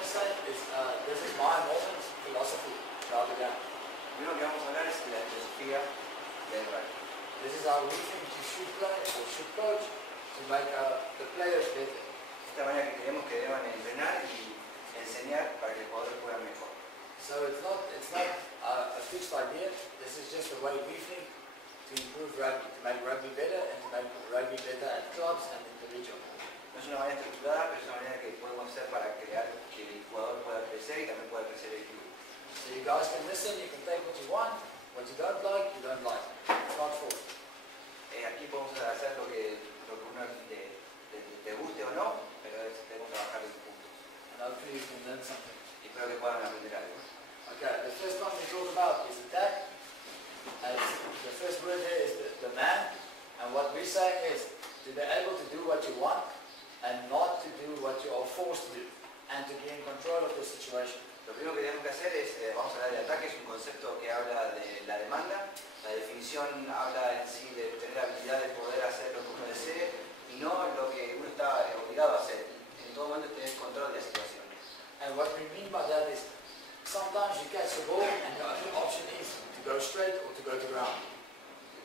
want to say is this is my modern philosophy rather than. Lo que vamos a hablar es la filosofía del rugby. This is how we think you should play or should coach to make the players better. Esta manera que creemos que deban entrenar y enseñar para que el jugador juegue mejor. So it's not a fixed idea. This is just the way we think to improve rugby, to make rugby better and to make rugby better at clubs and individuals. No es una manera estructurada, pero es una manera que podemos hacer para crear que el jugador pueda crecer y también pueda crecer el club. So you guys can listen, you can take what you want, what you don't like, you don't like. It's not forced. Aquí podemos hacer lo que uno te guste o no, pero debemos trabajar en puntos. And hopefully you can learn something. Y espero que puedan aprender algo. Okay, the first one we talk about is attack. The first word there is the man. And what we're saying is to be able to do what you want and not to do what you are forced to do. And to be in control of the situation. Lo primero que tenemos que hacer es, vamos a hablar de ataque, es un concepto que habla de la demanda. La definición habla en sí de tener la habilidad de poder hacer lo que uno desee y no lo que uno está obligado a hacer. En todo momento tener control de la situación. And what we mean by that is sometimes you catch the ball and the only option is to go straight or to go to ground.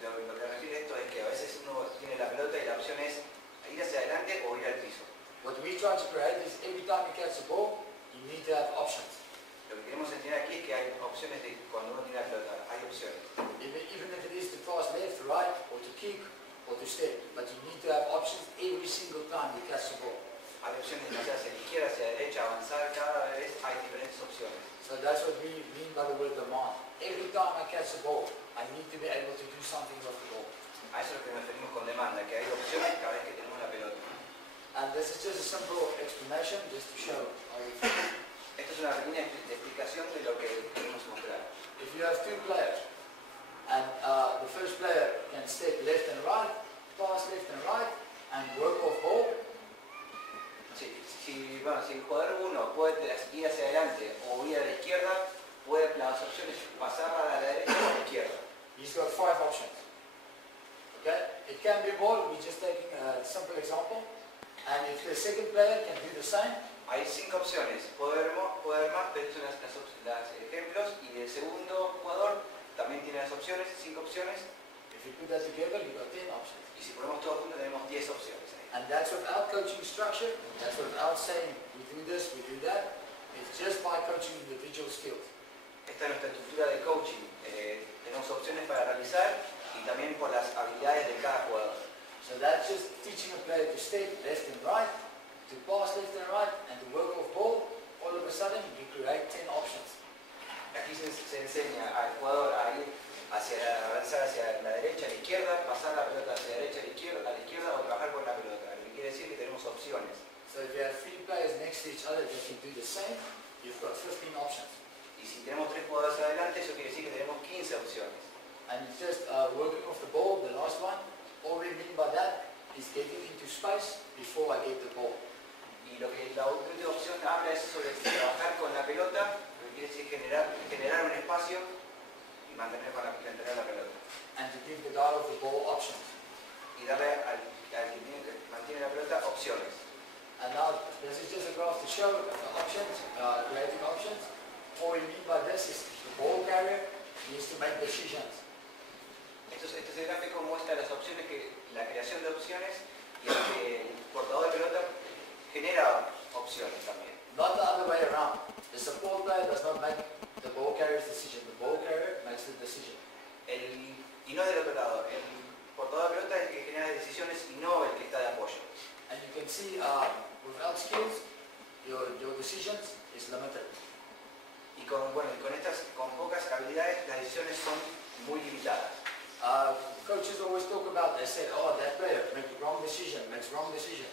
Lo que refiere esto es que a veces uno tiene la pelota y la opción es ir hacia adelante o ir al piso. What we try to create is every time you catch the ball, you need to have options. Lo que queremos enseñar aquí es que hay opciones de cuando uno tiene la pelota, hay opciones. Even if it is to pass left, right, or to kick, or to step, but you need to have options every single time you catch the ball. Hay opciones de hacia la izquierda, hacia la derecha, avanzar, cada vez hay diferentes opciones. So that's what we mean by the word demand. Every time I catch the ball, I need to be able to do something with the ball. A eso es lo que nos referimos con demanda, que hay opciones cada vez que tenemos la pelota. And this is just a simple explanation, just to show how you think. Esto es una pequeña explicación de lo que queremos mostrar. If you have two players, and the first player can step left and right, pass left and right, and work off ball. Si el jugador 1 puede ir hacia adelante o ir a la izquierda, puede las opciones pasarla a la derecha o a la izquierda. He's got 5 options. Okay? It can be more, we're just taking a simple example. And if the second player can do the same, hay 5 opciones, puede haber más, pero estos son los ejemplos, y el segundo jugador también tiene las opciones, 5 opciones. If you put that together, you've got 10 options. Y si ponemos todos juntos tenemos 10 opciones. And that's without coaching structure, that's without saying we do this, we do that. It's just by coaching individual skills. Esta es nuestra estructura de coaching. Tenemos opciones para realizar y también por las habilidades de cada jugador. So that's just teaching a player to step left and right, to pass left and right, and to work off ball. All of a sudden, you create 10 options. Aquí se enseña al jugador a ir avanzar hacia la derecha, a la izquierda, pasar la pelota hacia la derecha, a la izquierda o trabajar con la pelota. Lo que quiere decir que tenemos opciones. So if you have 3 players next to each other that can do the same, you've got 15 options. Y si tenemos 3 jugadores adelante, eso quiere decir que tenemos 15 opciones. And it's just working off the ball, the last one. All we mean by that is getting into space before I get the ball. Y lo que la última opción habla es sobre trabajar con la pelota, lo que quiere decir generar un espacio y mantener la pelota. And to give the guy of the ball options. Y darle al que mantiene la pelota opciones. And now this is just a graph to show the options, creating options. All we mean by this is the ball carrier needs to make decisions. Este gráfico muestra las opciones, la creación de opciones y el portador de pelota genera opciones también. Not the other way around. The support player does not make the ball carrier's decision. The ball carrier makes the decision. Y no del otro lado. El portador de pelota es el que genera decisiones y no el que está de apoyo. And you can see without skills, your decisions is limited. Y con pocas habilidades las decisiones son muy limitadas. Coaches always talk about, they say, oh, that player makes wrong decision, makes wrong decision.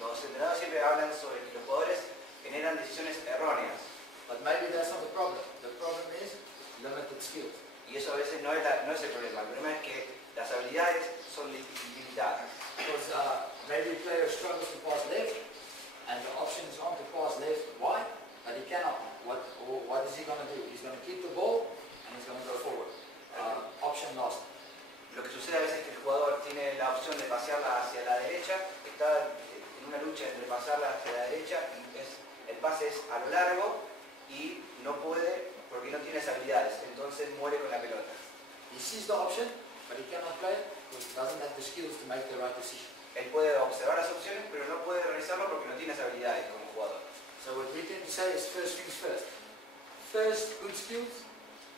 Los entrenadores siempre hablan sobre que los jugadores generan decisiones erróneas. But maybe that's not the problem. The problem is limited skills. Y eso a veces no es el problema. El problema es que las habilidades son limitadas. Because maybe a player struggles to pass left, and the option is on to pass left, wide, but he cannot. What is he going to do? He's going to keep the ball, and he's going to go forward. Option lost. Lo que sucede a veces es que el jugador tiene la opción de pasearla hacia la derecha, está en una lucha entre pasarla hacia la derecha y es el pase es a lo largo y no puede porque no tiene esas habilidades, entonces muere con la pelota. He sees the option, but he cannot play it because he doesn't have the skills to make the right decision. Él puede observar las opciones, pero no puede realizarlo porque no tiene esas habilidades como jugador. So what we tend to say is first things first. First, good skills,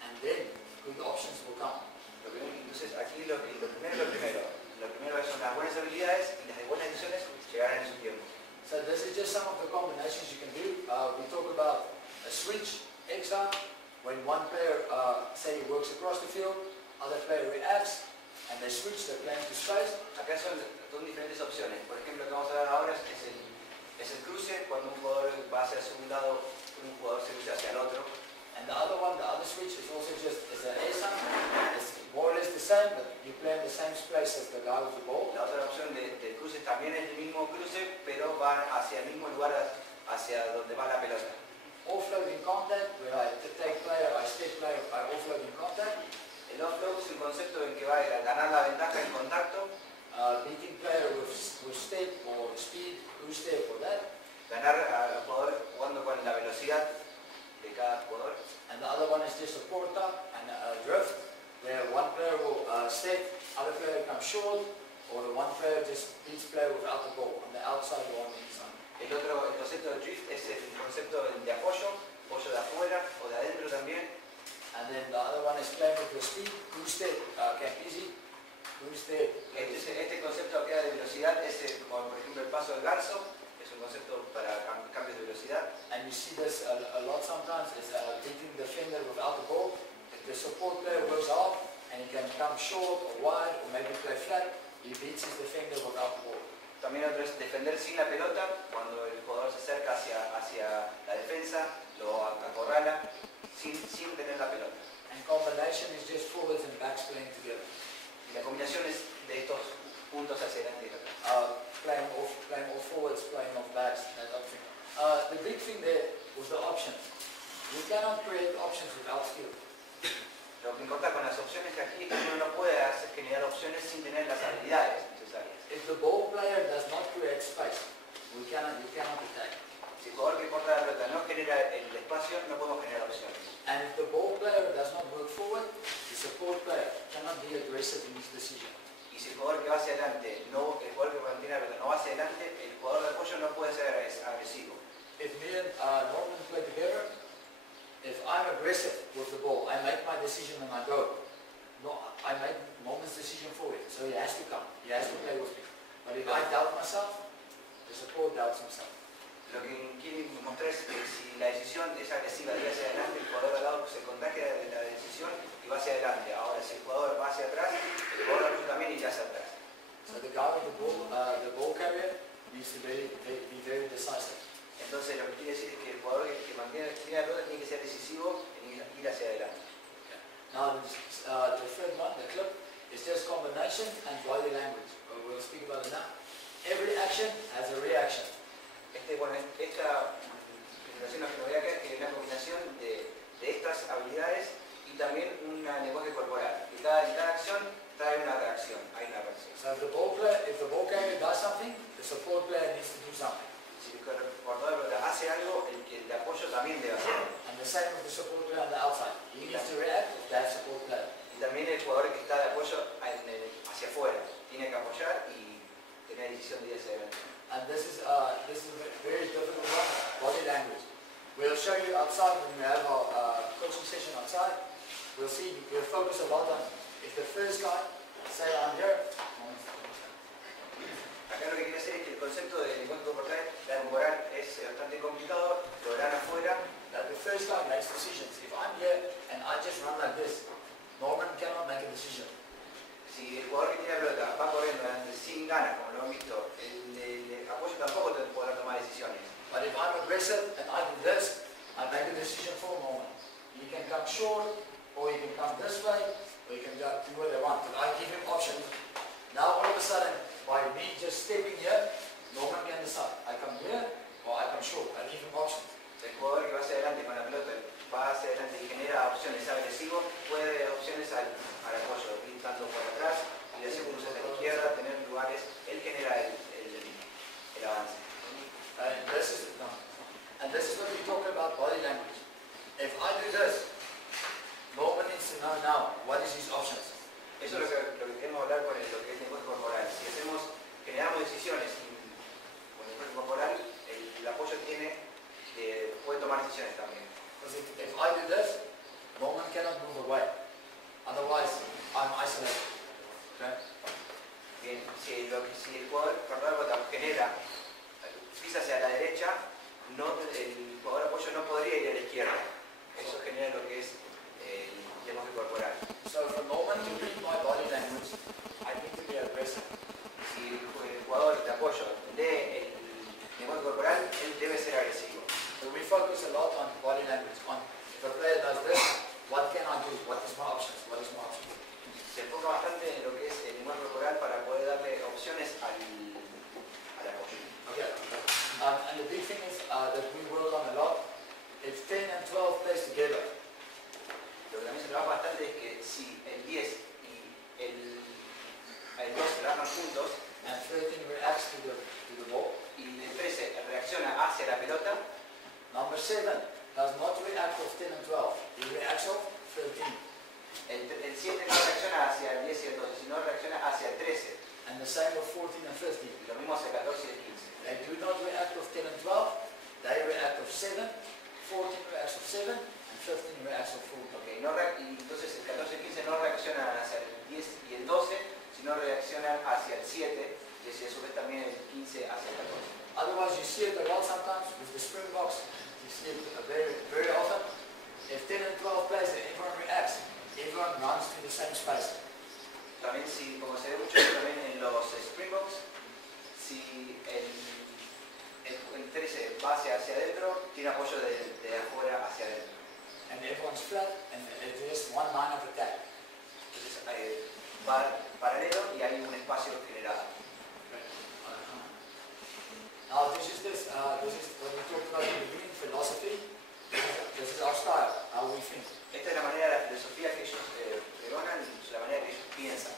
and then good options will come. Entonces aquí lo primero son las buenas habilidades y las buenas decisiones llegarán en su tiempo. So this is just some of the combinations you can do. We talk about a switch, extra, when one player, say he works across the field, other player reacts, and they switch, they're playing to space. Acá son diferentes opciones. Por ejemplo, lo que vamos a ver ahora es el cruce, cuando un jugador va hacia un lado, un jugador se cruza hacia el otro. And the other one, the other switch is also just as an air sign. It's more or less the same, but you play in the same space as the guy with the ball. La otra opción del cruce también es el mismo cruce, pero va hacia el mismo lugar, hacia donde va la pelota. Offloading contact, where I take player, I step player, I offload in contact. El offload es un concepto en que va a ganar la ventaja en contacto. Beating player with step or speed, who step or that. Ganar al jugador jugando con la velocidad de cada jugador. And the other one is just a porta and a drift, where one player will step, other player comes short, or the one player just beats player without the ball, on the outside or on the inside. El concepto de drift es el concepto de apoyo de afuera o de adentro también. And then the other one is playing with your speed, who step, camp easy, who step. Este concepto que da de velocidad es como por ejemplo el paso del ganso, es un concepto para cambios de velocidad. And you see this a lot sometimes, is beating the defender without the ball. If the support player works hard and he can come short or wide or maybe play flat, he beats his defender without the ball. También otro es defender sin la pelota, cuando el jugador se acerca hacia la defensa, lo acorrala sin tener la pelota. And combination is just forwards and backs playing together. Y la combinación es de estos puntos hacia adelante y atrás. Playing off forwards, playing off backs, that option. The big thing there was the options. You cannot create options without skill. Lo que importa con las opciones aquí es que uno no puede generar opciones sin tener las habilidades necesarias. If the ball player does not create space, you cannot attack. Si el jugador que corta la pelota no genera el espacio, no podemos generar opciones. And if the ball player does not work forward, the support player cannot be aggressive in his decision. Y si el jugador que va hacia adelante, el jugador que mantiene la pelota no va hacia adelante, el jugador de apoyo no puede ser agresivo. If me and Norman play together, if I'm aggressive with the ball, I make my decision and I go. No, I make Norman's decision for it, so he has to come. He has to play with me. But if I doubt myself, the support doubts himself. Lo que quiere mostrar es que si la decisión es agresiva y hacia adelante, el jugador al lado se contagia de la decisión y va hacia adelante. Ahora, si el jugador va hacia atrás, el jugador también irá hacia atrás. So the guy with the ball carrier, needs to be very decisive. Entonces lo que quiere decir es que el jugador que mantiene la pelota tiene que ser decisivo en ir hacia adelante. Okay. Now the third one, the clip, is just combination and body language. We'll speak about it now. Every action has a reaction. Esta presentación lo que nos voy a quedar es una combinación de estas habilidades y también un lenguaje corporal. Y cada acción trae una reacción, hay una reacción. So if the ball carrier does something, the support player needs to do something. Si el corredor hace algo, el que de apoyo también debe hacerlo. And the same with the support player on the outside. He needs to react with that support player. Y también el jugador que está de apoyo hacia afuera tiene que apoyar y tener decisión de ir hacia adelante. And this is a very difficult one, body language. We'll show you outside when we have our coaching session outside. We'll focus a lot on if the first guy, say I'm here. Acá lo que quiere decir es que el concepto del lenguaje corporal es bastante complicado, lo verán afuera. That the first guy makes decisions. If I'm here and I just run like this, Norman cannot make a decision. Si el jugador que tiene la pelota va corriendo sin ganas, como lo han visto, el de apoyo tampoco podrá tomar decisiones. But if I'm aggressive and I do this, I make a decision for Norman. He can come short, or he can come this way, or he can do what they want. But I give him options. Now all of a sudden, by me just stepping here, Norman can decide. I come here, or I come short. I give him options. El jugador que va hacia adelante con la pelota, va hacia adelante y genera opciones, es agresivo, puede dar opciones al apoyo, ir tanto por atrás, ir hacia un cruce hacia la izquierda, tener lugares, él genera el avance. And this is cuando algo genera pisa hacia la derecha, el jugador apoyo no podría ir a la izquierda. Eso genera lo que es el lenguaje corporal. So for a moment to read my body language, I need to be aggressive. Si el jugador de apoyo lee el lenguaje corporal, él debe ser agresivo. So we focus a lot on body language. On if a player does this, what can I do? What is my options? What is my options? Se enfoca bastante en lo que es el lenguaje corporal para poder darle opciones al apoyo. Okay. And the big thing is that we work on a lot. If 10 and 12 plays together, lo que también se trabaja bastante es que si el 10 y el 12 trabajan juntos and 13 reacts to the ball, y el 13 reacciona hacia la pelota, number 7 does not react of 10 and 12. He reacts of 13. el 7 no reacciona hacia el 10 y el 12, sino reacciona hacia el 13. And the same of 14 and 15. Y lo mismo hacia el 14 y el 15. They do not react of 10 and 12. They react of 7. 14 reacts of 7. And 15 reacts of 4. Okay, y entonces el 14 y el 15 no reaccionan hacia el 10 y el 12, sino reaccionan hacia el 7, y a su vez también el 15 hacia el 14. Otherwise, you see it a lot sometimes with the Springboks. You see it very, very often. If 10 and 12 plays and everyone reacts, everyone runs to the same space. También, como se ve mucho también en los Springboks, si el 13 va hacia adentro, tiene apoyo de afuera hacia adentro. And everyone's flat, and it is one line of attack. Entonces va paralelo y hay un espacio generado. Now this is when we talk about the beginning philosophy. This is our style, how we think. Esta es la manera de la filosofía que ellos pregonan, la manera que ellos piensan.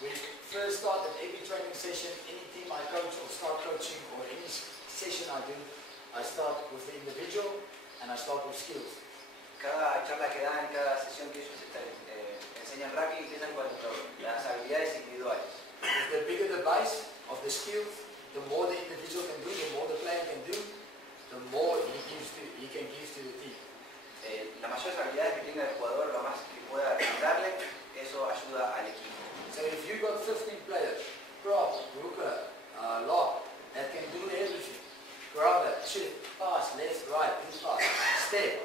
We first start at every training session, any team I coach or start coaching or any session I do, I start with the individual and I start with skills. Cada charla que dan, cada sesión que ellos enseñan rugby, empiezan con las habilidades individuales. The bigger the base of the skills, the more the individual can do, the more the player can do, the more he can give to the team. Las mayores habilidades que tenga el jugador, lo más que pueda darle, eso ayuda al equipo. So if you've got 15 players, prop, hooker, lock, that can do everything, grabber, chip, pass, left, right, pass, step,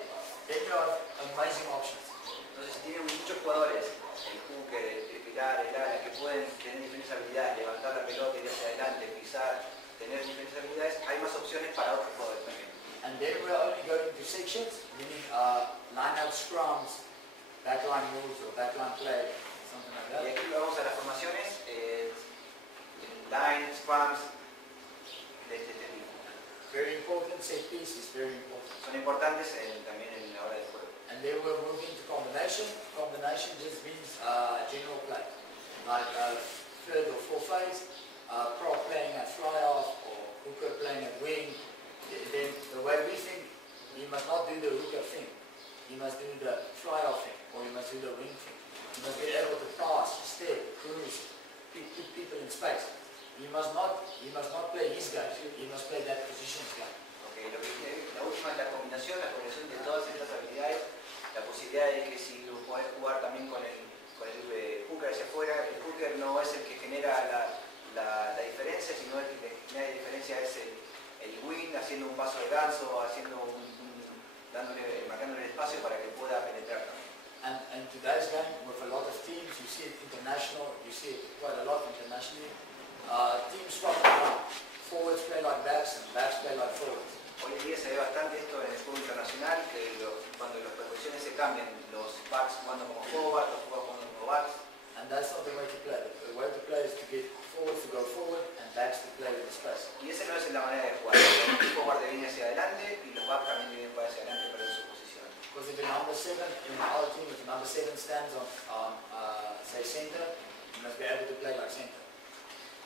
then you have amazing options. Entonces, si tienen muchos jugadores, el hooker, el pilar, el ala, que pueden tener diferentes habilidades, levantar la pelota, ir hacia adelante, pisar, tener diferentes habilidades, hay más opciones para otros jugadores también. And then we're only going to sections, meaning line-out scrums, backline moves or backline play, something like that. Y aquí vamos a las formaciones, line, scrums, de este tipo. Very important, set piece is very important. Son importantes también en la hora del juego. And then we're moving to combination. Combination just means general play, like third or fourth phase, prop playing at fly-off or hooker playing at wing. Then the way we think, you must not do the hooker thing. You must do the fly-off thing, or you must do the wing thing. You must be able to pass, step, cruise, put people in space. You must not play his game. You must play that position's game. Okay, la última es la combinación de todas estas habilidades, la posibilidad de que si podés jugar también con el hooker hacia afuera, el hooker no es el que genera la diferencia, sino el que genera la diferencia es el wing haciendo un paso de ganso, marcándole el espacio para que pueda penetrar también. And today's game, with a lot of teams, you see it international, you see it quite a lot internationally. Teams swap around. Forwards play like backs and backs play like forwards. Hoy en día se ve bastante esto en el fútbol internacional, que cuando las posiciones se cambian, los backs jugando como forward, los forwards jugando como backs. And that's not the way to play. The way to play is to get forwards to go forward and backs to play with the space. Y esa no es la manera de jugar. Los forwards vienen hacia adelante y los backs también vienen para hacia adelante para su posición. Because if the number 7 in our team, if number 7 stands on say center, you must be able to play like center.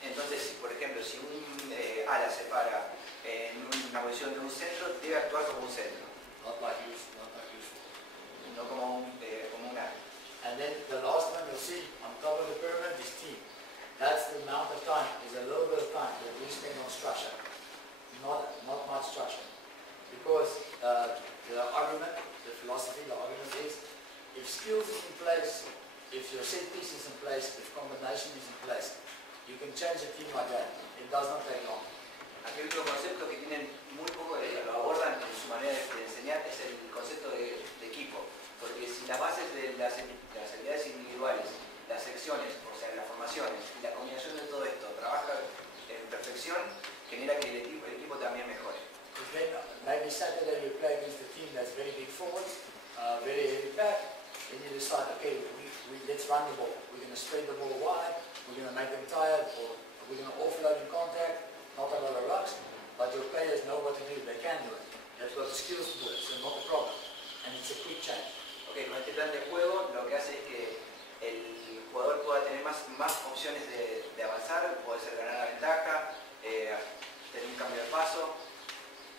Entonces, por ejemplo, si un ala se para en una posición de un centro, debe actuar como un centro. Not like usual. No como un ala. And then the last one you'll see on top of the pyramid is team. That's the amount of time, is a little bit of time that we spend on structure. Not much structure. Because the argument, the philosophy, the argument is, if skills is in place, if your set piece is in place, if combination is in place, You can change a team like that. It does not take long. Aquel otro concepto que tienen muy poco, lo abordan en su manera de enseñar, es el concepto de equipo. Porque si las bases de las habilidades individuales, las secciones, o sea, las formaciones y la combinación de todo esto trabaja en perfección, genera que el equipo también mejore. Because then maybe Saturday you play against a team that's very big forwards, very heavy back, then you decide, okay, let's run the ball. We're going to spread the ball wide, we're going to make them tired, or we're going to offload in contact, not a lot of rucks, but your players know what to do, they can do it. They've got the skills to do it, so not a problem. And it's a quick change. Okay, con este plan de juego lo que hace es que el jugador pueda tener más opciones de avanzar, puede ser ganar la ventaja, tener un cambio de paso,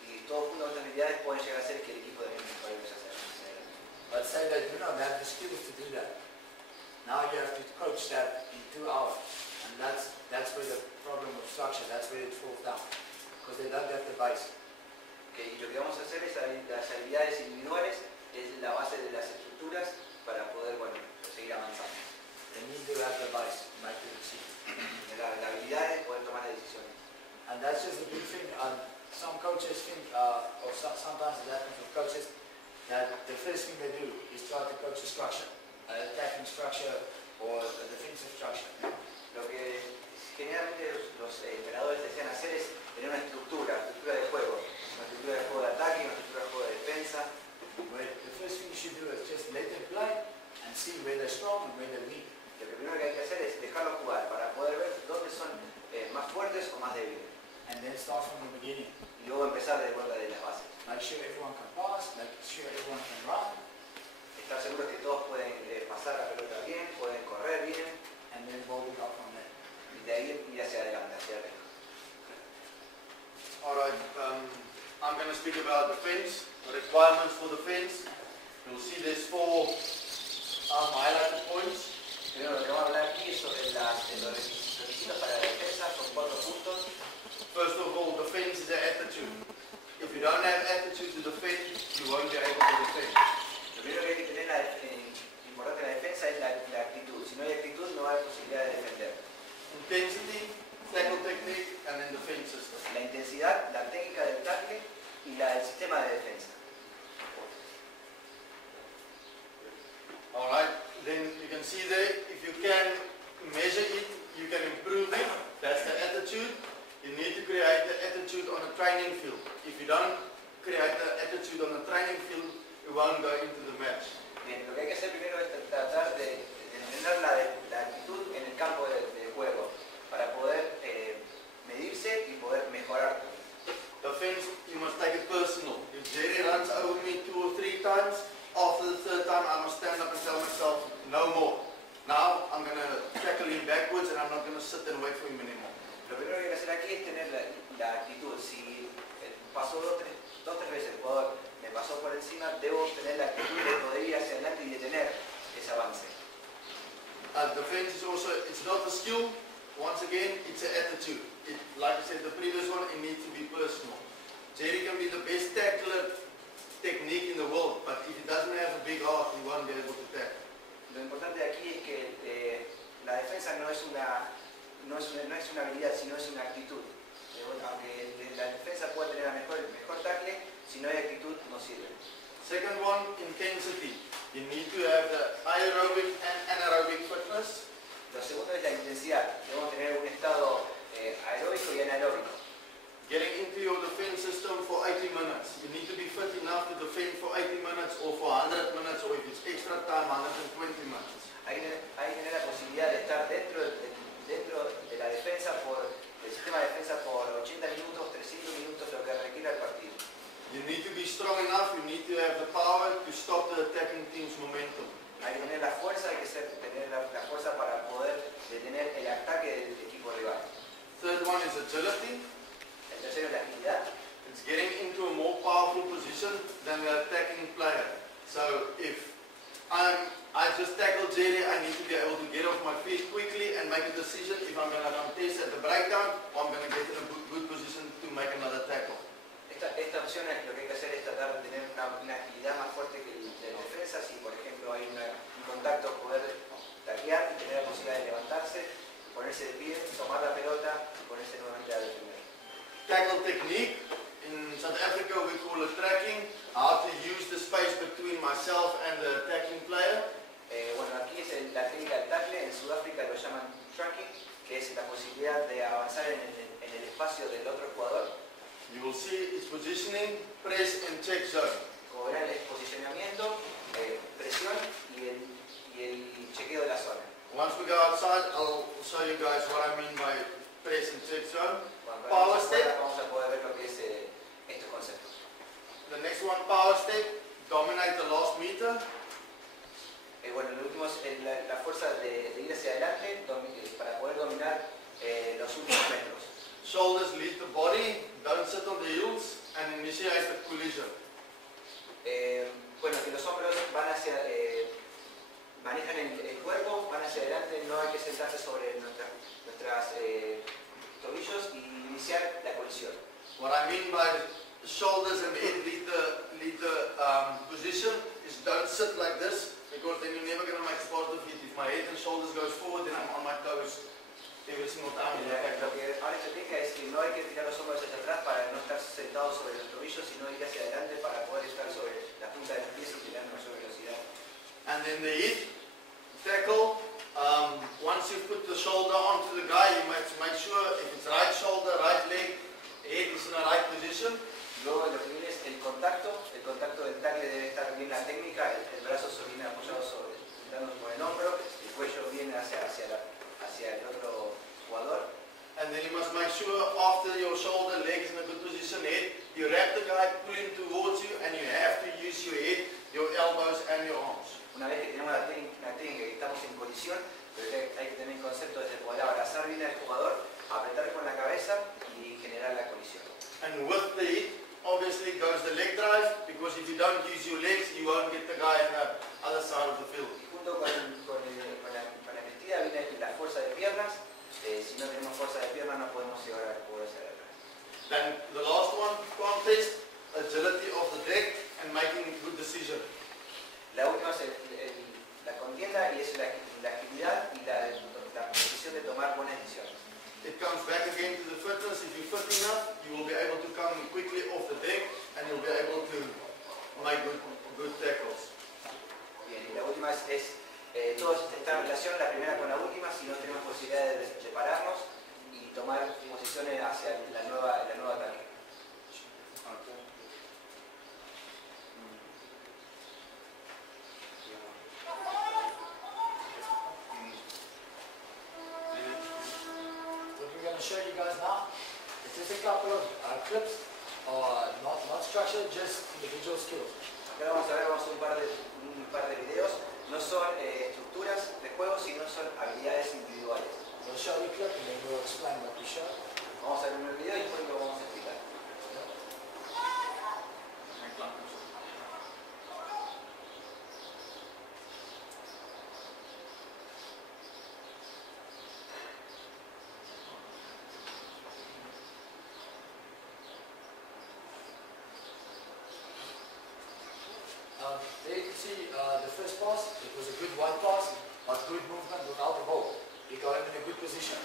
y todo junto con estas habilidades pueden llegar a hacer que el equipo también mejore lo que hace. But say they do not have the skills to do that. Now you have to coach that in 2 hours. And that's where the problem of structure, that's where it falls down. Because they don't have the base. Okay, y lo que vamos a hacer es las habilidades individuales, es la base de las estructuras para poder, bueno, seguir avanzando. They need to have the base to make the decision. La habilidad es poder tomar las decisiones. And that's just a big thing. Some coaches think, or sometimes it happens with coaches, that the first thing they do is try to coach a structure, an attacking structure or a defensive structure. Lo que generalmente los entrenadores desean hacer es tener una estructura de juego. Una estructura de juego de ataque, una estructura de juego de defensa. Where the first thing you should do is just let them play and see where they're strong and where they're weak. Lo que primero que hay que hacer es dejarlos jugar para poder ver dónde son más fuertes o más débiles. And then start from the beginning. Y luego empezar de vuelta de las bases. Make sure everyone can pass, make sure everyone can run. Estar seguros que todos pueden pasar la pelota bien, pueden correr bien. And then build it up from there. Y de ahí ir hacia adelante, hacia arriba. Alright, I'm going to speak about defense, the requirements for defense. You'll see there's 4 highlighted points. Primero lo que vamos a hablar aquí es sobre los requisitos para la defensa, son 4 puntos. First of all, defense is an attitude. If you don't have attitude to defend, you won't be able to defend. Lo primero que hay que tener importante en la defensa es la actitud. Si no hay actitud, no hay posibilidad de defender. Intensity, tackle technique, and then defense system. La intensidad, la técnica del tackle y el sistema de defensa. Alright, then you can see there, if you can measure it, you can improve it. That's the attitude. You need to create the attitude on a training field. If you don't create the attitude on a training field, you won't go into the match. Bien, lo que hay que hacer primero es tratar de entrenar la actitud en el campo de juego para poder medirse y poder mejorar. Defense, you must take it personal. If Gerry runs over me 2 or 3 times, after the 3rd time I must stand up and tell myself, no more. Now I'm going to tackle him backwards and I'm not going to sit and wait for him anymore. Lo primero que hay que hacer aquí es tener la actitud. Si pasó 2 o 3 veces el jugador me pasó por encima, debo tener la actitud de poder ir hacia adelante y detener ese avance. Defense is also, it's not a skill. Once again, it's an attitude. Like I said, the previous one, it needs to be personal. Gerry can be the best tackler technique in the world, but if he doesn't have a big heart, he won't be able to tackle. Lo importante aquí es que la defensa no es una habilidad, sino es una actitud. Aunque la defensa pueda tener el mejor tackle, si no hay actitud no sirve. Second one, intensity. You need to have the aerobic and anaerobic fitness. Lo segundo es la intensidad. Debemos tener un estado aeróbico y anaeróbico. Getting into your defense system for 80 minutes. You need to be fit enough to defend for 80 minutes or for 100 minutes, or if it's extra time, 120 minutes. Hay que tener la posibilidad de estar dentro de la defensa del sistema de defensa por 80 minutos, 300 minutos, lo que requiera el partido. You need to be strong enough, you need to have the power to stop the attacking team's momentum. Hay que tener la fuerza, hay que tener la fuerza para poder detener el ataque del equipo rival. Third one is agility. El tercero es la agilidad. It's getting into a more powerful position than the attacking player. So if I just tackle Gerry, I need to be able to get off my feet quickly and make a decision if I'm going to contest at the breakdown or I'm going to get in a good position to make another tackle. Esta opción es lo que hay que hacer es tratar de tener una agilidad más fuerte que la defensa. Si por ejemplo hay un contacto, poder taclear y tener la posibilidad de levantarse, poner ponerse de pie, tomar la pelota y ponerse nuevamente a defender. Tackle technique. In South Africa we call it tracking. How to use the space between myself and the attacking player. Bueno, aquí es la técnica del tackle, en Sudáfrica lo llaman tracking, que es la posibilidad de avanzar en el espacio del otro jugador. You will see its positioning, press and check zone. Como verán, el posicionamiento, presión y el chequeo de la zona. Once we go outside, I'll show you guys what I mean by press and check zone. Cuando Power step. vamos a poder ver lo que es estos conceptos. The next one, power step. Dominate the last meter. Bueno, lo último es la fuerza de ir hacia adelante para poder dominar los últimos metros. Shoulders lead the body. Don't sit on the heels and initiate the collision. Bueno, que los hombros van hacia, manejan el cuerpo, van hacia adelante, no hay que sentarse sobre nuestras tobillos y iniciar la colisión. What I mean by shoulders and head lead the position is don't sit like this, because then you're never going to make a positive hit. If my head and shoulders goes forward, then I'm on my toes every single time. Lo que ahora se explica es que no hay que tirar los hombros hacia atrás para no estar sentados sobre los tobillos, sino ir hacia adelante para poder estar sobre la punta de los pies y tirar a mayor velocidad. And then the hit, tackle, once you put the shoulder onto the guy, you must make sure if it's right shoulder, right leg, head is in the right position. Luego lo que viene es el contacto del tackle debe estar bien la técnica, el brazo se viene apoyado sentándose con el hombro, el cuello viene hacia el otro jugador. And then you must make sure after your shoulder, leg is in a good position, head, you wrap the guy, pull him towards you, and you have to use your head, your elbows and your arms. Una vez que tenemos la técnica que estamos en colisión, pero hay que tener el concepto de poder abrazar bien al jugador, apretar con la cabeza y generar la colisión. And with the hit, obviously goes the leg drive, because if you don't use your legs, you won't get the guy on the other side of the field. Y junto con la embestida viene la fuerza de piernas. Si no tenemos fuerza de piernas no podemos llegar al jugador hacia atrás. Then the last one, contest, agility of the deck and making good decision. La última es la contienda y es la agilidad y la precisión de tomar buenas decisiones. It comes back again to the fitness. If you're fit enough, you will be able to come quickly off the deck and you'll be able to make good tackles. Bien, y la última es toda esta relación, la primera con la última, si no tenemos posibilidad de pararnos y tomar posiciones hacia la nueva táctica. Show you guys now. It's just a couple of clips, not structured, just individual skills. Acá vamos a ver un par de videos. No son estructuras de juego, sino son habilidades individuales. We'll show you a clip and then we'll explain what we show. Vamos a ver un video y después lo vamos a explicar. There you can see the first pass. It was a good wide pass, but good movement without the ball. He got him in a good position.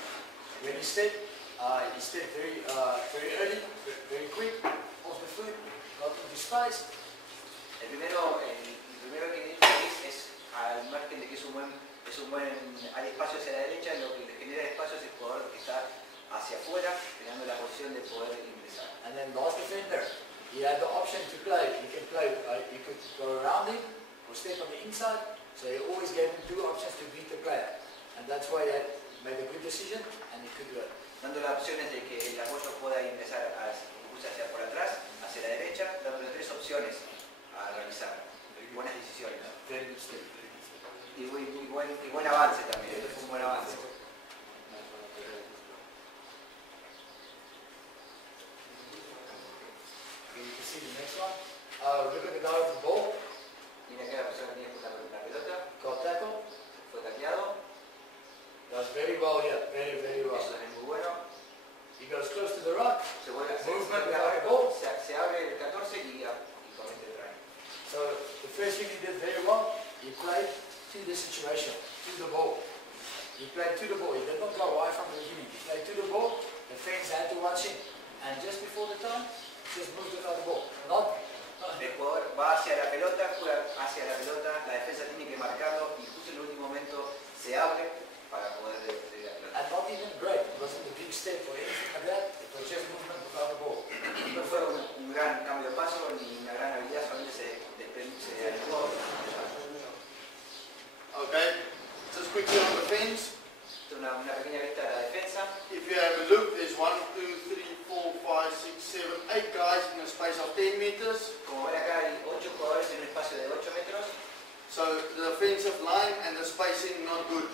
When he stepped very early, very quick, off the foot, got into space. El primero que es al margen de que hay espacio hacia la derecha, lo que le genera espacio es el jugador que está hacia afuera, creando la posición de poder ingresar. And then last defender, he had the option to play. He could play, he could go around him or step on the inside. So he always gave him two options to beat the player. And that's why he had made a good decision and he could do it. Dando las opciones de que el apoyo pueda ingresar hacia por atrás, hacia la derecha, dándole tres opciones a realizar. Buenas decisiones. Very good step. Y buen avance también. Esto fue un buen avance. Okay, you can see the next one. Look at the guy with the ball. Mira acá la persona que tiene la pelota. Got tackle. Fue tacleado. Does very well here. Very well. Eso es muy bueno. He goes close to the rock. Se vuelve a Movement without the ball. se abre el 14 y comete el try. So the first thing he did very well, he played to the situation, to the ball. He played to the ball. He did not go wide from the beginning. He played to the ball. The fence had to watch him. And just before the time, just moved without the ball. El jugador va hacia la pelota, juega hacia la pelota, la defensa tiene que marcarlo y justo en el último momento se abre para poder destruir la pelota. And not even great. It wasn't a big step or anything like that. It was just movement without the ball. No fue un gran cambio de paso ni una gran habilidad, solamente se alejó. Okay, just quickly on the fence. Una pequeña vista de la defensa. If you have a look, there's 1, 2, 3, 4, 5, 6, 7, 8 guys in a space of 10 meters. Como ven acá hay 8 jugadores en un espacio de 8 metros. So the defensive line and the spacing not good.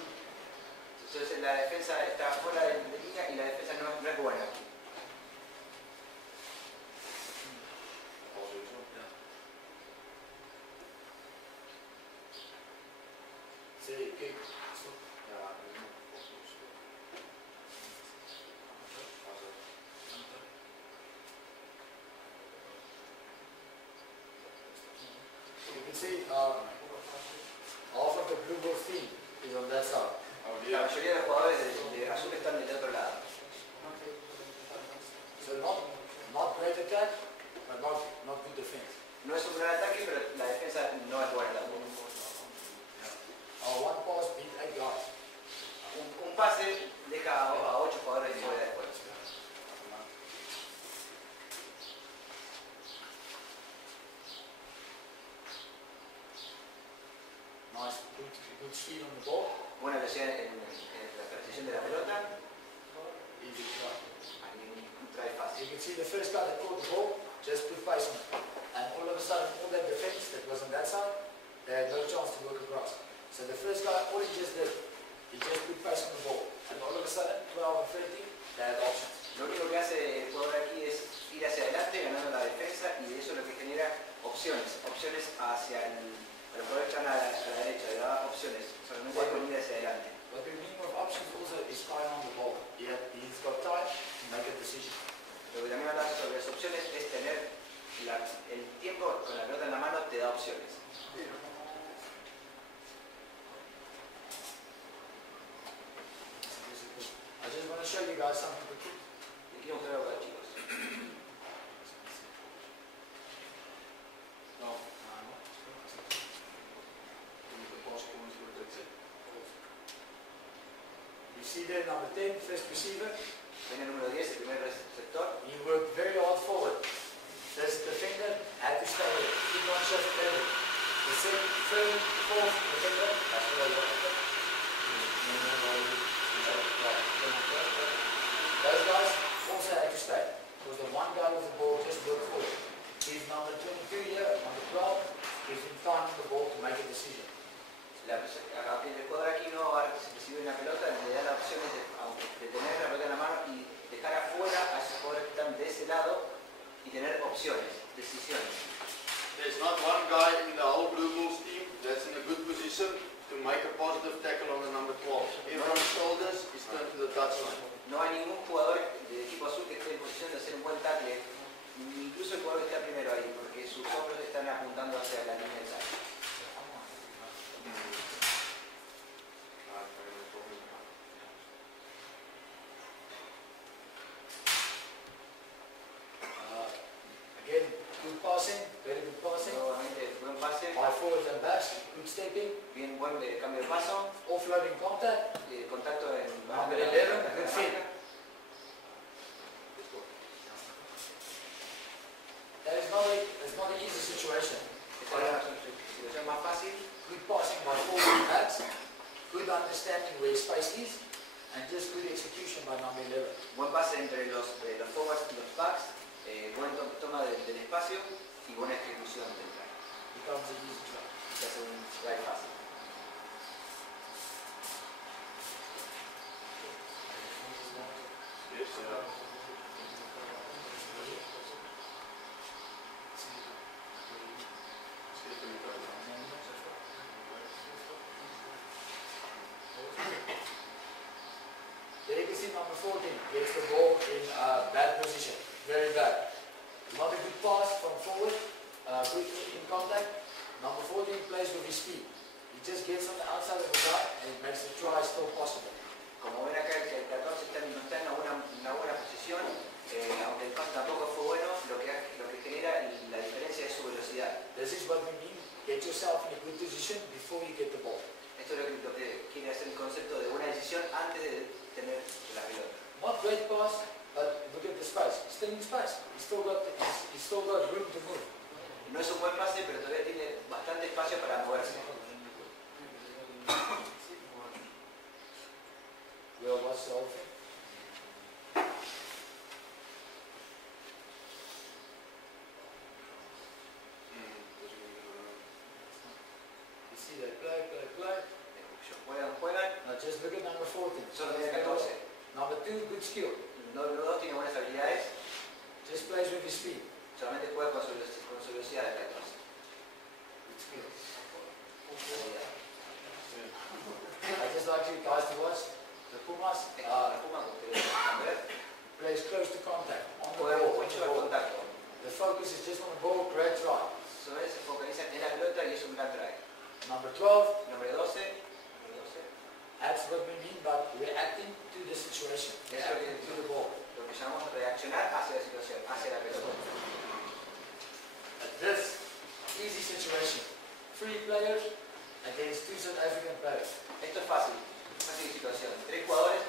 Entonces la defensa está fuera de línea y la defensa no es buena. Sí, que see, half of the blue ball team is on that side. La mayoría de los jugadores de azul están del otro lado. So not great attack, but not good defense. No es un gran ataque, pero la defensa no es buena tampoco. One pass beat 8 guys. Un pase deja a 8 jugadores fuera de juego. Nice, good speed on the ball. Buena velocidad en la precisión de la pelota. Easy try. Un try fácil. You can see the first guy that caught the ball just put pace on it. And all of a sudden, all that defense that was on that side, they had no chance to work across. So the first guy, all he just did, he just put pace on the ball. And all of a sudden, 12 and 13, they had options. Lo único que hace el jugador aquí es ir hacia adelante, ganando la defensa, y de eso es lo que genera opciones. Opciones hacia el... Los jugadores están a la derecha, le da opciones. Solamente hay que ir hacia adelante. What the meaning of options also is time on the ball. He's got time to make a decision. Lo que también habla sobre las opciones es tener el tiempo con la pelota en la mano te da opciones. I just want to show you guys something quick. Les quiero mostrar algo a los chicos. You see there number 10, first receiver. Ven el número 10, el primer receptor. He worked very hard forward. This defender had to stay there. He did not shift early. The second, third, fourth defender has to go there. Those guys also had to stay. Because the one guy with the ball just worked forward. He's number 22 here, number 12. Gives him time on the ball to make a decision. El jugador aquí no recibe una pelota, le da la opción de tener la pelota en la mano y dejar afuera a esos jugadores que están de ese lado y tener opciones, decisiones. There's not one guy in the whole Blue Bulls team that's in a good position to make a positive tackle on the number 12. Everyone's shoulders is turned to the touchline. No hay ningún jugador del equipo azul que esté en posición de hacer un buen tackle, incluso el jugador que está primero ahí, porque sus hombros están apuntando hacia la línea de tackle. Again, good passing, very good passing. Nuevamente, buen pase. High forwards and backs, good stepping. Bien, buen cambio de paso. Offloading contact. Contacto en Number 11, good fit. That is not an easy situation. Esta es una situación más fácil. Good passing by forwards and backs. Good understanding where space is. And just good execution by number 11. Buen pase entre los forwards y los backs. Buena toma del espacio y buena ejecución del try. Becomes an easy try. Se hace un try fácil. There you can see number 14 gets the ball in bad position, very bad. Not a good pass from forward, good in contact. Number 14 plays with his speed. He just gets on the outside of the guy and it makes the try still possible. Como ven acá, el 14 no está en una buena posición, aunque el pase tampoco fue bueno, lo que genera la diferencia es su velocidad. This is what we mean. Get yourself in a good position before you get the ball. Esto es lo que quiere hacer el concepto de buena decisión antes de tener la pelota. Not great pass, but look at the space. Still in space. He's still got room to move. No es un buen pase, pero todavía tiene bastante espacio para moverse. We'll watch the whole thing. You see they play. Juegan. Now just look at number 14. Solo tiene 14. Number 2, good skill. El número 2 tiene buenas habilidades. Just plays with his feet. Solamente juega con su velocidad de 14. Good skill. I just like you guys to watch the Pumas. Plays close to contact. On the Juega ball. mucho al contacto. The focus is just on the ball, great try. Solo se focalizan en la pelota y es un gran try. Number 12, Número 12. that's what we mean by reacting to the situation, reacting to the ball. Lo que llamamos reaccionar hacia la situación, hacia la pelota. This easy situation, 3 players against 2 South African players. Esto es fácil situación. 3 jugadores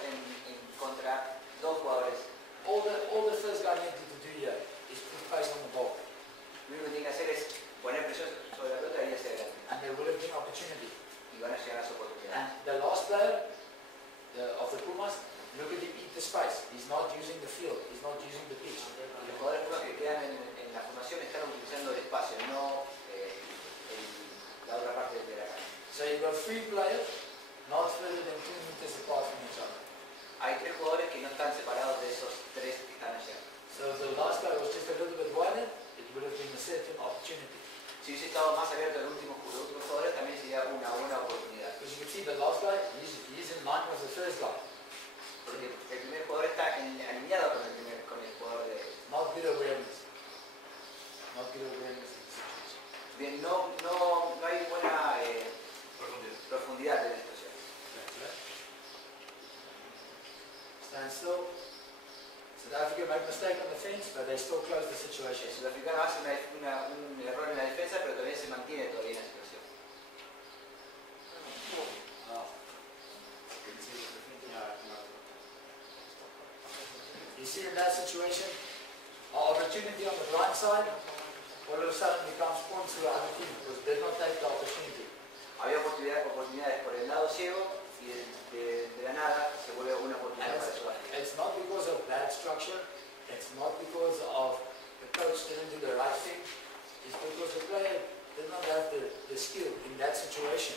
contra 2 jugadores. All the first guy needs to do here is put pace on the ball. Lo único que tiene que hacer es poner presión sobre la pelota y ir hacia adelante. And there will have been opportunity. Y van a llegar a su oportunidad. And the last player of the Pumas, look at him eat the space. He's not using the field, he's not using the pitch. Y los jugadores que quedan en la formación están utilizando el espacio, no la otra parte de la cancha. So you've got 3 players, not further than 2 meters apart from each other. Hay 3 jugadores que no están separados de esos 3 que están allá. So if the last guy was just a little bit wider, it would have been a certain opportunity. Si hubiese estado más abierto el último jugador, también sería una buena oportunidad. Because you can see the last guy, he's in line with the first guy. Porque el primer jugador está alineado con el jugador de... Not good awareness. Not good awareness in the situation. Bien, no hay buena profundidad de la situación. Stand still. South Africa make a mistake on the fence, but they still close the situation. El sudafricano hace un error en la defensa, pero todavía se mantiene en la situación. You see in that situation, our opportunity on the blind side, all of a sudden becomes points to the other team because they did not take the opportunity. Había oportunidades por el lado ciego y de la nada se vuelve una oportunidad para Sudáfrica. It's not because of bad structure, it's not because of the coach didn't do the right thing, it's because the player did not have the skill in that situation.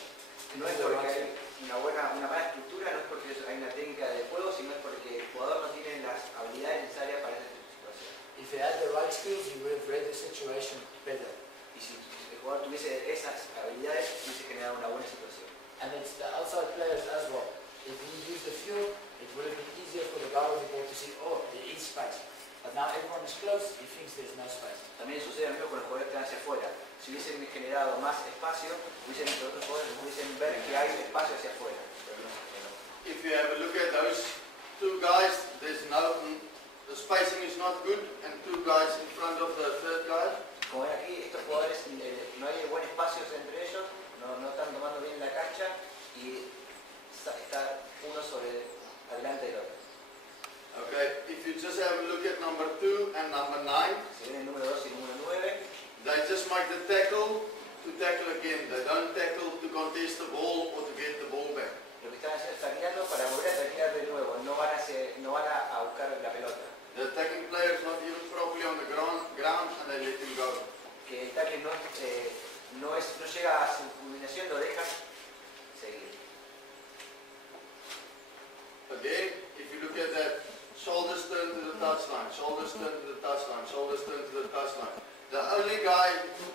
No es porque hay una mala estructura, no es porque hay una técnica de juego, sino es porque el jugador no tiene las habilidades necesarias para esta situación. If he had the right skills, he would have read the situation better. Y si el jugador tuviese esas habilidades, hubiese generado una buena situación. And it's the outside players as well. If he used the field, it would have been easier for the guy with the ball to see, oh, there is space. But now everyone is close, he thinks there's no space. También sucede lo mismo con los jugadores que están hacia afuera. Si hubiesen generado más espacio, los otros jugadores hubiesen ver que hay espacio hacia afuera. Pero no se generó. If you have a look at those 2 guys, the spacing is not good, and 2 guys in front of the third guy. Como ven aquí, estos jugadores no hay buen espacio entre ellos, no están tomando bien la cancha y está uno adelante del otro. Okay, if you just have a look at number 2 and number 9, Si ven el número 2 y el número 9, they just make the tackle to tackle again. They don't tackle to contest the ball or to get the ball back. lo que están haciendo es mirando para volver a taclear de nuevo, no van a buscar la pelota. The attacking player is not even properly on the ground and they let him go. Que el tackle no llega a su culminación, lo dejan seguir. Again, if you look at that, shoulders turn to the touchline, shoulders turn to the touchline, shoulders turn to the touchline. The only guy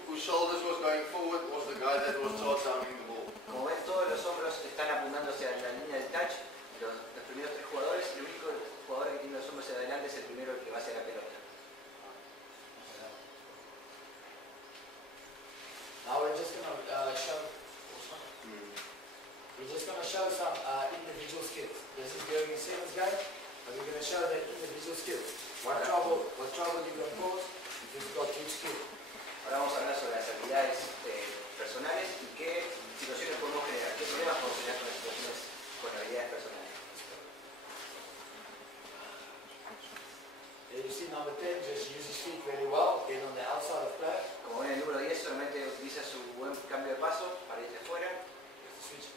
whose shoulders was going forward was the guy that was charge downing the ball. Como ven, todos los hombros están apuntando hacia la línea del touch. Los primeros 3 jugadores, el único jugador que tiene los hombros hacia adelante es el primero que va hacia la pelota. Now we're just going to show. we're just going to show some individual skills. This is during the seventh game, but we're going to show the individual skills. What trouble you can cause if you've got good skills. Ahora vamos a hablar sobre las habilidades personales y qué situaciones podemos generar, qué problemas podemos generar con las situaciones con habilidades personales. There you see number 10 just use his feet very well, get on the outside of play. Como ven, el número 10 solamente utiliza su buen cambio de paso para ir de fuera. Switch.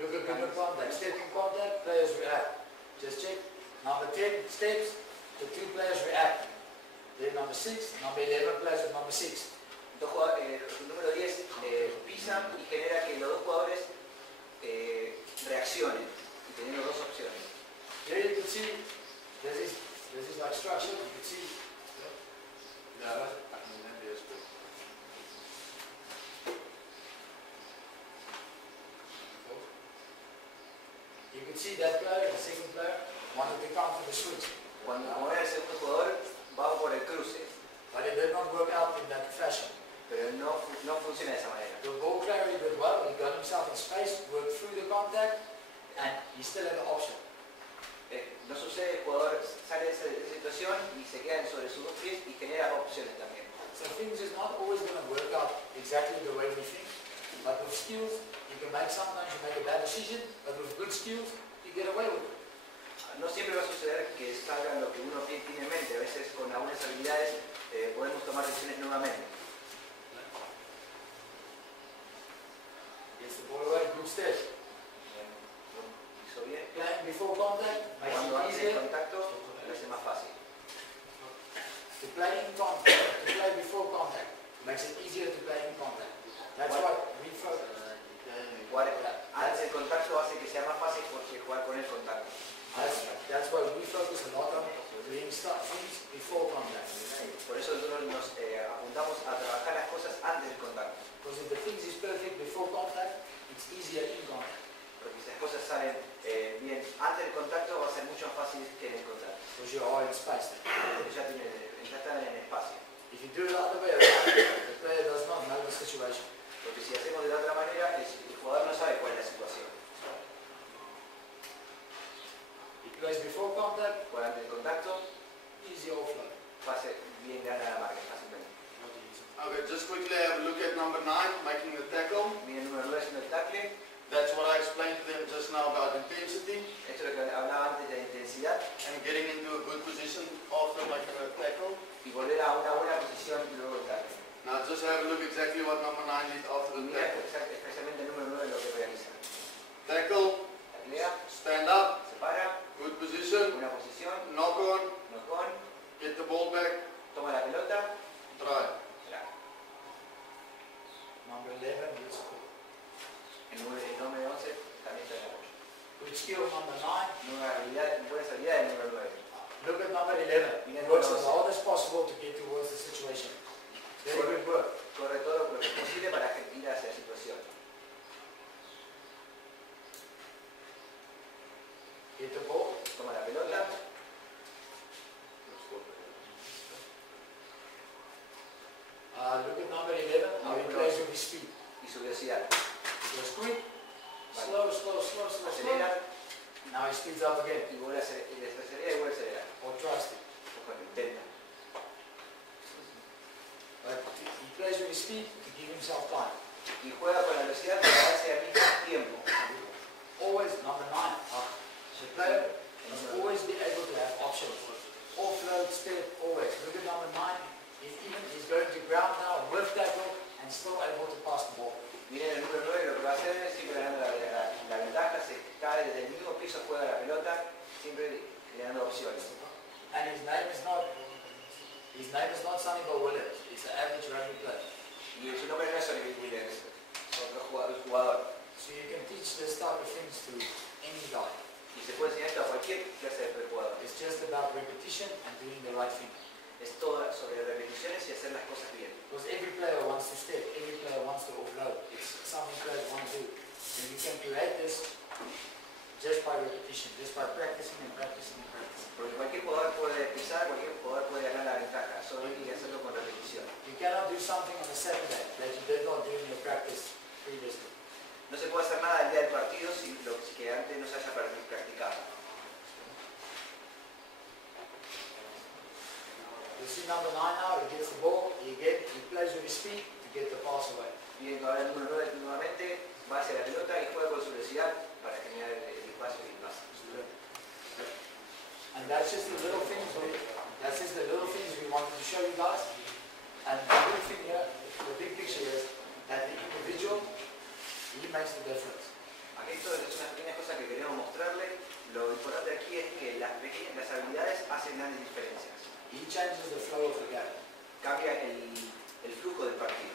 Look at good contact, stepping contact, players react. Just check. Number 10 steps, the two players react. Then number 6, number 11 plays with number 6. El número 10 pisa y genera que los dos jugadores reaccionen, teniendo dos opciones. Here you can see, this is like structure, you can see. You can see that player, the second player, wanted to come for the switch. Cuando mueve el segundo jugador, va por el cruce. But it did not work out in that fashion. Pero no funciona de esa manera. The ball carrier did well, he got himself in space, worked through the contact, and he still had the option. No sucede, el jugador sale de esa situación y se queda sobre sus dos pies y genera opciones también. So things is not always going to work out exactly the way we think, but with skills, you can make, sometimes you make a bad decision, but with good skills, you get away with it. No siempre va a suceder que salga lo que uno tiene en mente, a veces con algunas habilidades podemos tomar decisiones nuevamente. Gets the ball away, good step. Hizo bien. Playing before contact makes Cuando it hace easier. contacto, lo hace más fácil. To play in contact, to play before contact makes it easier to play in contact. That's why we focus. Jugar antes del contacto hace que sea más fácil porque jugar con el contacto. That's why we focus a lot on doing things before contact. Por eso nosotros nos apuntamos a trabajar las cosas antes del contacto. Because if the things is perfect before contact, it's easier in contact. Porque si las cosas salen bien antes del contacto va a ser mucho más fácil que en el contacto. Because you are in space then. Porque ya están en el espacio. If you do it the other way around, the player does not know the situation. Porque si hacemos de la otra manera, el jugador no sabe cuál es la situación. He plays before contact, Jugar antes del contacto, easy offload. pase bien gana la marca fácilmente. Okay, just quickly have a look at number 9, making the tackle. Miren el número 9 haciendo el tackle. That's what I explained to them just now about intensity Esto es lo que hablaba antes de la intensidad. and getting into a good position after making a tackle. Y volver a una buena posición y luego el tackle. Now just have a look exactly what number 9 did after Y the mira tackle. especialmente el número 9 lo que realiza. Tackle, Taclea, stand up, se para, good position, una posición, knock on, knock on, get the ball back, toma la pelota, try. track. Number 11, good score. El número 11 también está en la bocha. Good skill, number 9. Buenas habilidades el número 9. Look at number 11. He works as hard as possible to get towards the situation. Very good work. Corre todo lo que es posible para ir hacia la situación. Get the ball. Toma la pelota, Look at number 11, how he plays with his speed. y su velocidad. Goes quick, slow, slow, slow, slow, slow. Acelera Now he speeds up again. y vuelve a acelera y vuelve a acelerar. Or tries to. Bueno, intenta. But he plays with his speed to give himself time. Y juega con la velocidad para darse al mismo tiempo. Always number 9. The player must always be able to have options. Offload, step, always. Look at number 9. He's going to ground now with tackle and still able to pass the ball. Miren el número 9, lo que va a hacer es siempre ganando la ventaja, se cae desde el mismo piso, juega la pelota, siempre creando opciones. And his name is not Sonny Bill Williams. It's an average rugby player. Y su nombre no es Oliver Williams, es otro jugador. So you can teach this type of things to any guy. Y se puede enseñar esto a cualquier clase de jugador. It's just about repetition and doing the right thing. Es todo sobre repeticiones y hacer las cosas bien. Because every player wants to step, every player wants to offload. It's something players want to do. And you can create this just by repetition, just by practicing and practicing and practicing. Porque cualquier jugador puede pisar, cualquier jugador puede ganar la ventaja, solo hay que hacerlo con repetición. You cannot do something on a Saturday that you did not do in your practice previously. No se puede hacer nada el antes del partido si lo que antes no se haya practicado. You see number 9 now, he gets the ball, he plays with his feet to get the pass away. Viendo ahora el número 9 nuevamente, va hacia la pelota y juega con su velocidad para generar el espacio y el pase. And that's just the little things we wanted to show you guys. And the big thing here, the big picture is that the individual, he makes the difference. Esto es una pequeña cosa que queremos mostrarle. Lo importante aquí es que las habilidades hacen grandes diferencias. He changes the flow of the game. Cambia el flujo del partido.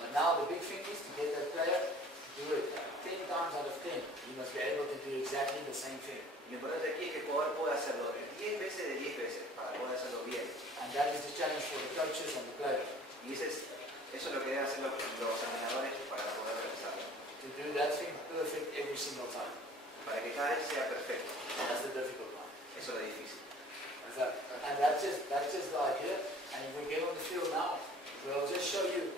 But now the big thing is to get that player to do it 10 times out of 10. He must be able to do exactly the same thing. Lo importante aquí es que el jugador pueda hacerlo 10 veces de 10 veces para poder hacerlo bien. And that is the challenge for the coaches and the players. Y eso es lo que deben hacer los entrenadores para poder realizarlo. To do that thing perfect every single time. Para que cada vez sea perfecto. That's the difficult one. Eso es lo difícil. And that's just the idea. And if we get on the field now, we'll just show you